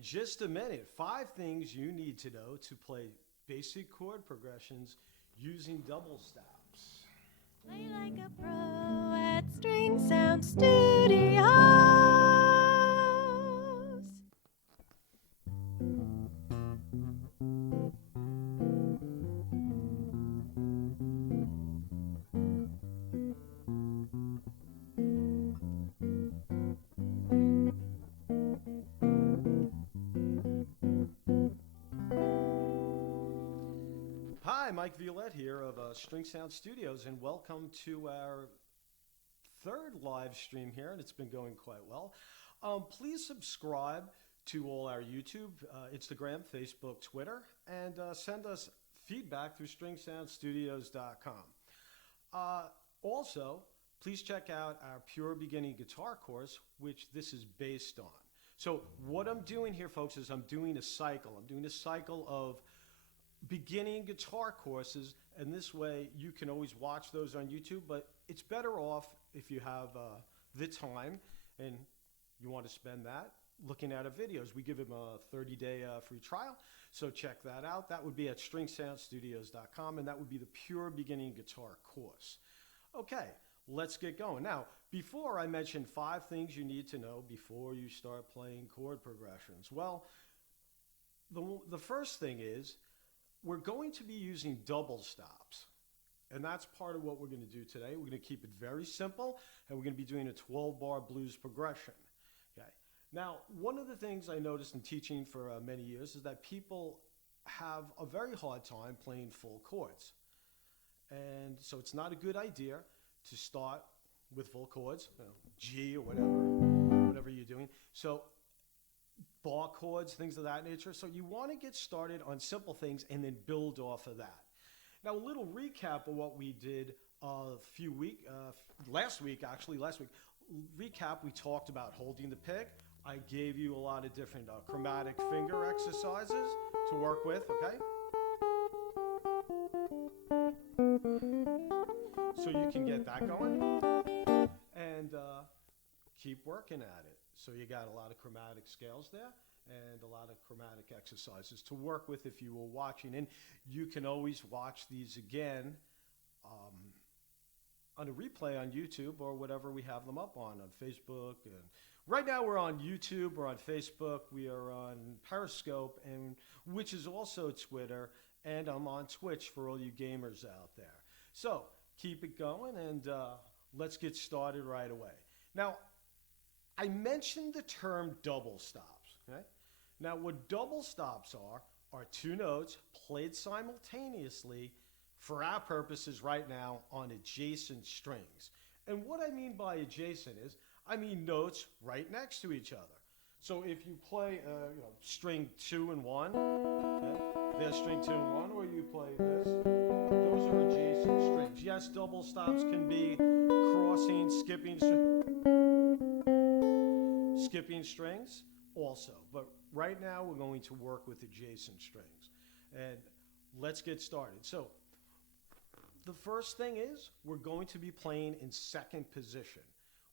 in just a minute, 5 things you need to know to play basic chord progressions using double stops. Play like a pro at String Sound Studios. Hi, Mike Violette here of String Sound Studios, and welcome to our third live stream here, and it's been going quite well. Please subscribe to all our YouTube, Instagram, Facebook, Twitter, and send us feedback through stringsoundstudios.com. Also, please check out our Pure Beginning Guitar course, which this is based on. So what I'm doing here, folks, is I'm doing a cycle. I'm doing a cycle of beginning guitar courses, and this way you can always watch those on YouTube, but it's better off if you have the time and you want to spend that looking at our videos. We give them a 30-day free trial, so check that out. That would be at stringsoundstudios.com, and that would be the Pure Beginning Guitar course. Okay, let's get going. Now, before I mentioned 5 things you need to know before you start playing chord progressions. Well, the first thing is we're going to be using double stops, and that's part of what we're going to do today. We're going to keep it very simple, and we're going to be doing a 12-bar blues progression. Okay. Now, one of the things I noticed in teaching for many years is that people have a very hard time playing full chords, and so it's not a good idea to start with full chords, G or whatever you're doing. So bar chords, things of that nature. So you want to get started on simple things and then build off of that. Now, a little recap of what we did last week. Recap, we talked about holding the pick. I gave you a lot of different chromatic finger exercises to work with, okay? So you can get that going and keep working at it. So you got a lot of chromatic scales there and a lot of chromatic exercises to work with if you were watching. And you can always watch these again on a replay on YouTube or whatever we have them up on Facebook. And right now we're on YouTube, we're on Facebook, we are on Periscope, and which is also Twitter, and I'm on Twitch for all you gamers out there. So keep it going, and let's get started right away. Now, I mentioned the term double stops. Okay? Now, what double stops are 2 notes played simultaneously for our purposes right now on adjacent strings. And what I mean by adjacent is, I mean notes right next to each other. So if you play string 2 and 1, okay, there's string 2 and 1, or you play this, those are adjacent strings. Yes, double stops can be crossing, skipping strings also, but right now we're going to work with adjacent strings, and let's get started. So the first thing is we're going to be playing in second position.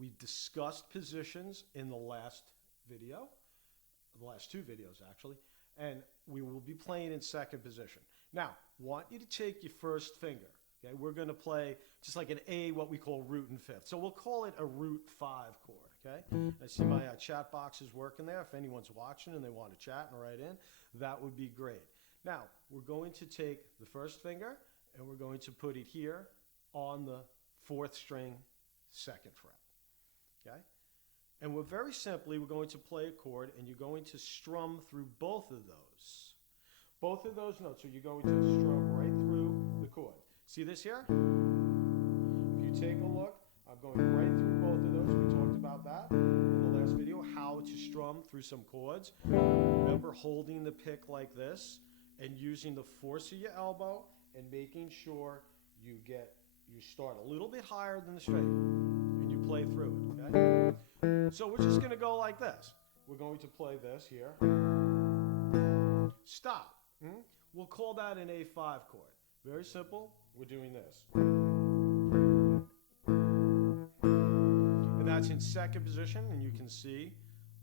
We discussed positions in the last video, the last 2 videos actually, and we will be playing in second position. Now, want you to take your first finger. Okay, we're going to play just like an A, what we call root and fifth. So we'll call it a root 5 chord. Okay, I see my chat box is working there. If anyone's watching and they want to chat and write in, that would be great. Now, we're going to take the first finger and we're going to put it here on the 4th string, 2nd fret. Okay, and we're very going to play a chord, and you're going to strum through both of those. Both of those notes, so you're going to strum right through the chord. See this here? If you take a look, I'm going right through both of those. We talked about that in the last video, how to strum through some chords. Remember holding the pick like this and using the force of your elbow and making sure you start a little bit higher than the string and you play through it, okay? So we're just going to go like this. We're going to play this here. Stop. We'll call that an A5 chord. Very simple. We're doing this. And that's in second position, and you can see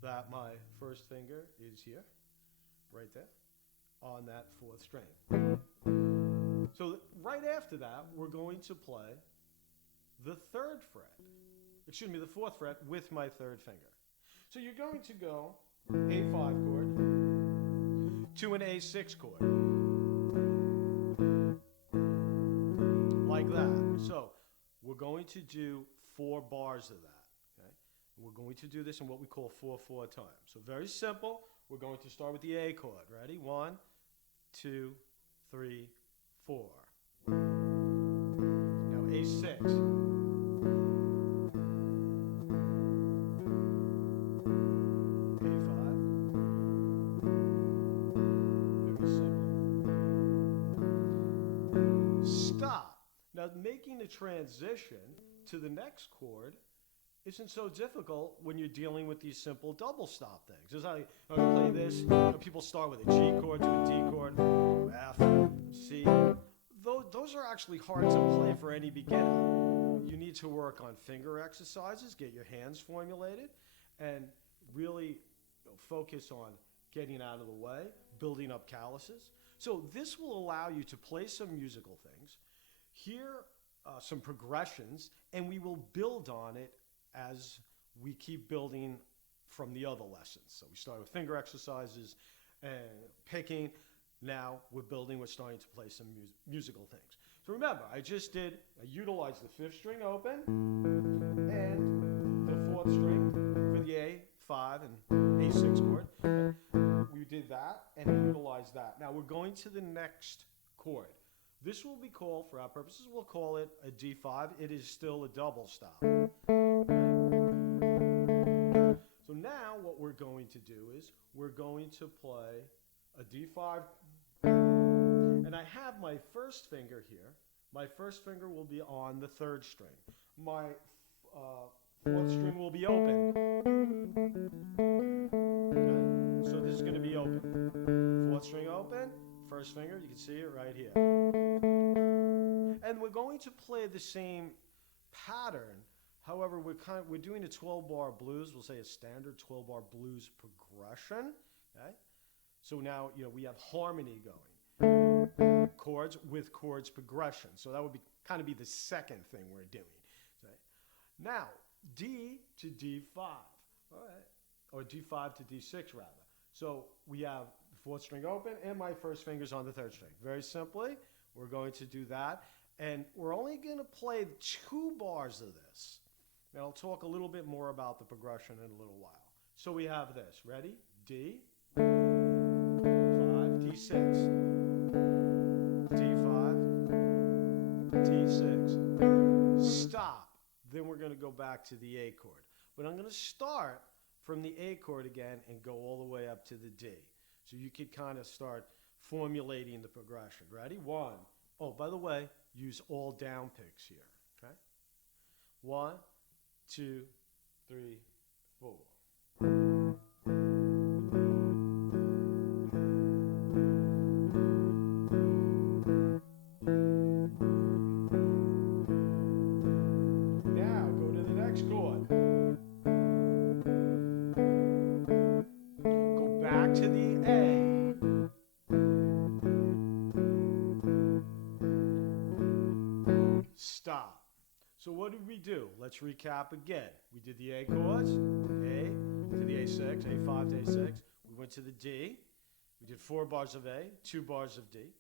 that my first finger is here, right there, on that 4th string. So right after that, we're going to play the 3rd fret, excuse me, the 4th fret with my 3rd finger. So you're going to go A5 chord to an A6 chord, like that. So we're going to do 4 bars of that. Okay? We're going to do this in what we call 4/4 time. So very simple. We're going to start with the A chord. Ready? 1, 2, 3, 4. Now A6. Now, making the transition to the next chord isn't so difficult when you're dealing with these simple double stop things. It's like, I'm going to play this. You know, people start with a G chord to a D chord, F, C. Those are actually hard to play for any beginner. You need to work on finger exercises, get your hands formulated, and really focus on getting out of the way, building up calluses. So this will allow you to play some musical things, hear some progressions, and we will build on it as we keep building from the other lessons. So we start with finger exercises and picking. Now we're starting to play some musical things. So remember, I utilized the 5th string open and the 4th string for the A5 and A6 chord. We did that and utilized that. Now we're going to the next chord. This will be called, for our purposes, we'll call it a D5. It is still a double stop. So now what we're going to do is we're going to play a D5. And I have my first finger here. My first finger will be on the 3rd string. My 4th string will be open. Okay? So this is going to be open. 4th string open. First finger, you can see it right here. And we're going to play the same pattern. However, we're doing a 12-bar blues. We'll say a standard 12-bar blues progression. Okay? So now we have harmony going. Chords with chords progression. So that would kind of be the second thing we're doing. Okay? Now, D to D5. All right. Or D5 to D6 rather. So we have 4th string open, and my first finger's on the 3rd string. Very simply, we're going to do that, and we're only going to play 2 bars of this. And I'll talk a little bit more about the progression in a little while. So we have this. Ready? D, 5, D6, D5, D6. Stop. Then we're going to go back to the A chord. But I'm going to start from the A chord again and go all the way up to the D. So you could kind of start formulating the progression. Ready? 1. Oh, by the way, use all down picks here. Okay? 1, 2, 3, 4. Now go to the next chord. Go back to the A. Stop. So what did we do? Let's recap again. We did the A chords, A to the A6, A5 to A6. We went to the D. We did 4 bars of A, 2 bars of D.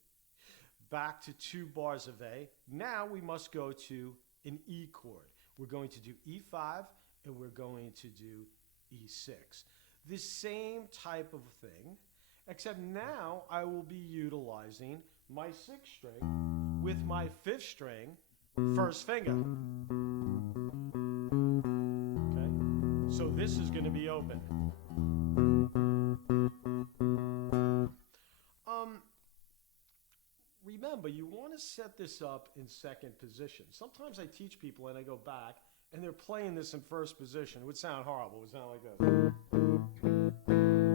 Back to 2 bars of A. Now we must go to an E chord. We're going to do E5 and we're going to do E6. The same type of thing, except now I will be utilizing my 6th string with my 5th string first finger. Okay? So this is going to be open. Remember, you want to set this up in 2nd position. Sometimes I teach people and I go back and they're playing this in 1st position. It would sound horrible. It would sound like this.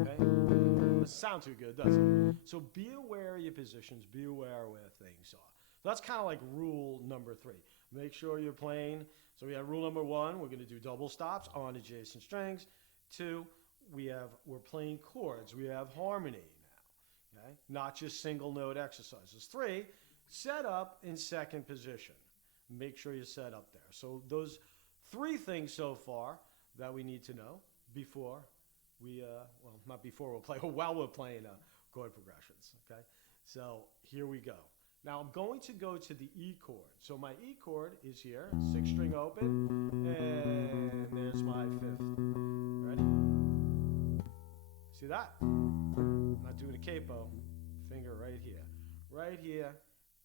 Okay? It doesn't sound too good, does it? So be aware of your positions. Be aware where things are. That's kind of like rule number 3. Make sure you're playing. So we have rule number 1. We're going to do double stops on adjacent strings. 2, we're playing chords. We have harmony now, okay? Not just single note exercises. 3, set up in second position. Make sure you set up there. So those 3 things so far that we need to know before we, well, not before we'll play, while we're playing chord progressions, okay? So here we go. Now I'm going to go to the E chord. So my E chord is here, 6th string open, and there's my 5th. Ready? See that? I'm not doing a capo. Finger right here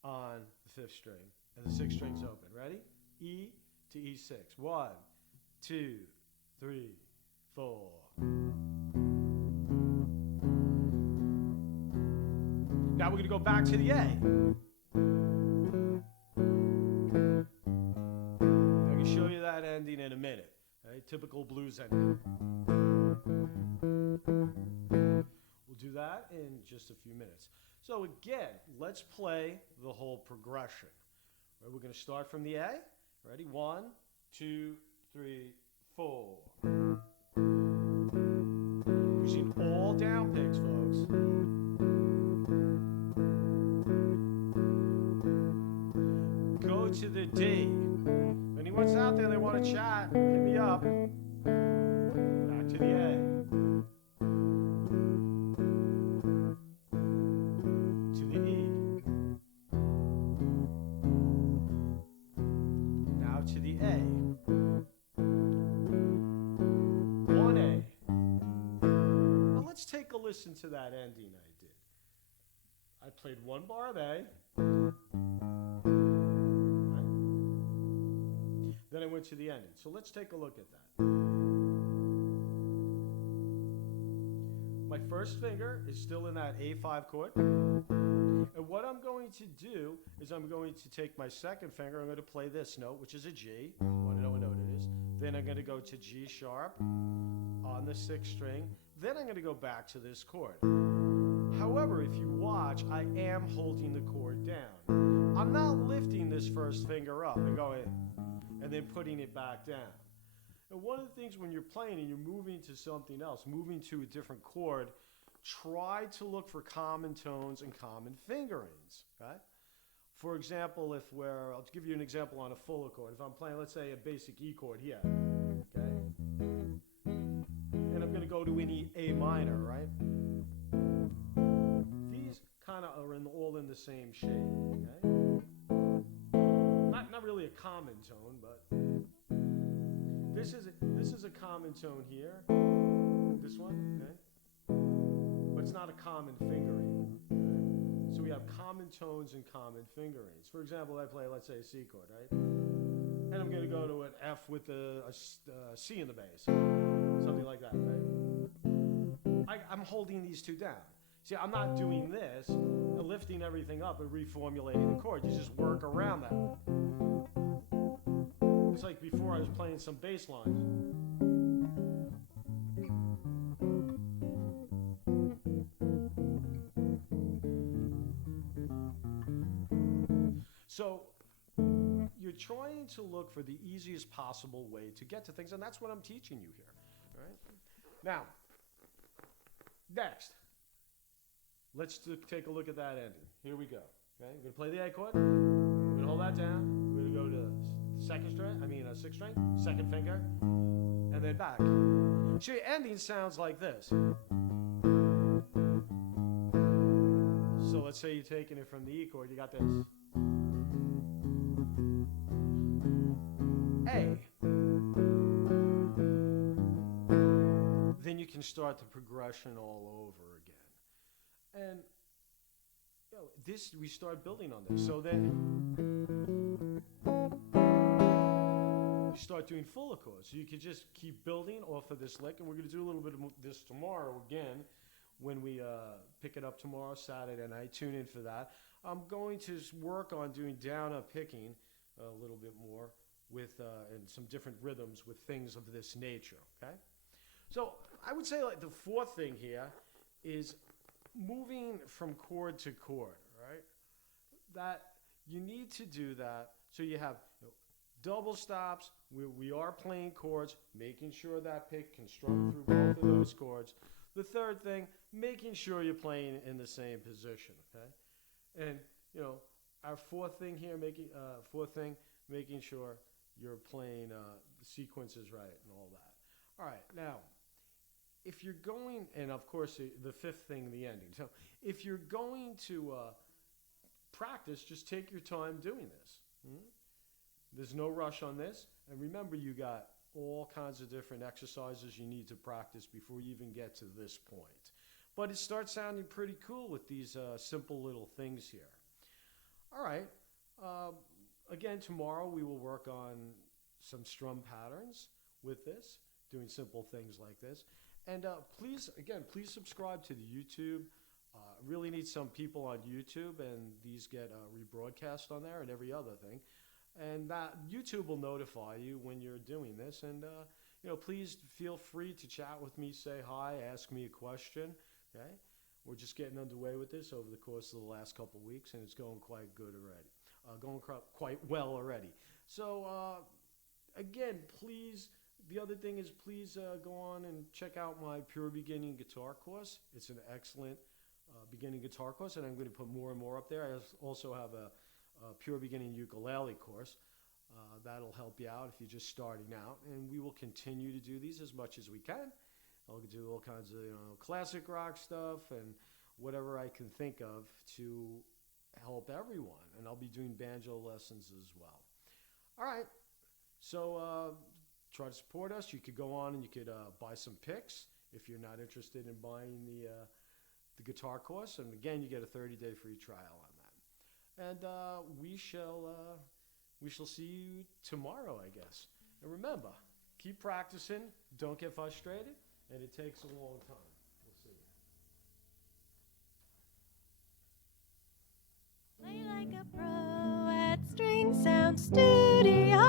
on the 5th string, and the 6th string's open. Ready? E to E6. 1, 2, 3, 4. Now we're going to go back to the A. I can show you that ending in a minute. Right? Typical blues ending. We'll do that in just a few minutes. So again, let's play the whole progression. Right, we're going to start from the A. Ready? 1, 2, 3, 4. Using all down picks, folks. Go to the D. If anyone's out there, they want to chat, hit me up. Back to the A. To the E. Now to the A. 1A. Now let's take a listen to that ending I did. I played 1 bar of A. Then I went to the ending. So let's take a look at that. My first finger is still in that A5 chord. And what I'm going to do is I'm going to take my second finger, I'm going to play this note, which is a G. You want to know what note it is. Then I'm going to go to G sharp on the 6th string. Then I'm going to go back to this chord. However, if you watch, I am holding the chord down. I'm not lifting this first finger up and going and then putting it back down. And one of the things when you're playing and you're moving to something else, moving to a different chord, try to look for common tones and common fingerings, okay? For example, I'll give you an example on a full chord. If I'm playing, let's say, a basic E chord here, okay? And I'm going to go to any A minor, right? These kind of are all in the same shape, okay? Not really a common tone, but this is a common tone here. This one, okay? But it's not a common fingering. Okay? So we have common tones and common fingerings. For example, I play, let's say, a C chord, right? And I'm going to go to an F with a C in the bass, something like that, right? I'm holding these 2 down. See, I'm not doing this and lifting everything up and reformulating the chord. You just work around that. It's like before I was playing some bass lines. So you're trying to look for the easiest possible way to get to things, and that's what I'm teaching you here. All right? Now, next. Let's take a look at that ending. Here we go. Okay, we're going to play the A chord. We're going to hold that down. We're going to go to 6th string, second finger, and then back. So your ending sounds like this. So let's say you're taking it from the E chord. You got this. A. Then you can start the progression all over again. And we start building on this. So then you start doing full chords. So you can just keep building off of this lick. And we're going to do a little bit of this tomorrow again when we pick it up tomorrow, Saturday night. Tune in for that. I'm going to work on doing down-up picking a little bit more with and some different rhythms with things of this nature. Okay? So I would say like the 4th thing here is moving from chord to chord, right? That you need to do that so you have double stops. We are playing chords, making sure that pick can strum through both of those chords. The third thing, making sure you're playing in the same position. Okay, and our fourth thing here, making sure you're playing the sequences right and all that. All right, now if you're going, and of course the fifth thing, the ending. So if you're going to practice, just take your time doing this. There's no rush on this. And remember, you got all kinds of different exercises you need to practice before you even get to this point. But it starts sounding pretty cool with these simple little things here. All right. Again, tomorrow we will work on some strum patterns with this, doing simple things like this. And please subscribe to the YouTube. Really need some people on YouTube, and these get rebroadcast on there and every other thing. And that YouTube will notify you when you're doing this. And please feel free to chat with me, say hi, ask me a question. Okay, we're just getting underway with this over the course of the last couple of weeks, and it's going quite good already. Quite well already. So again, please. The other thing is, please go on and check out my Pure Beginning Guitar course. It's an excellent beginning guitar course, and I'm going to put more and more up there. I also have a Pure Beginning Ukulele course. That'll help you out if you're just starting out, and we will continue to do these as much as we can. I'll do all kinds of classic rock stuff and whatever I can think of to help everyone, and I'll be doing banjo lessons as well. All right, so try to support us. You could go on and you could buy some picks if you're not interested in buying the guitar course, and again, you get a 30-day free trial on that. And we shall see you tomorrow, I guess. And remember, keep practicing, don't get frustrated, and it takes a long time. We'll see you. Play like a pro at String Sound Studio.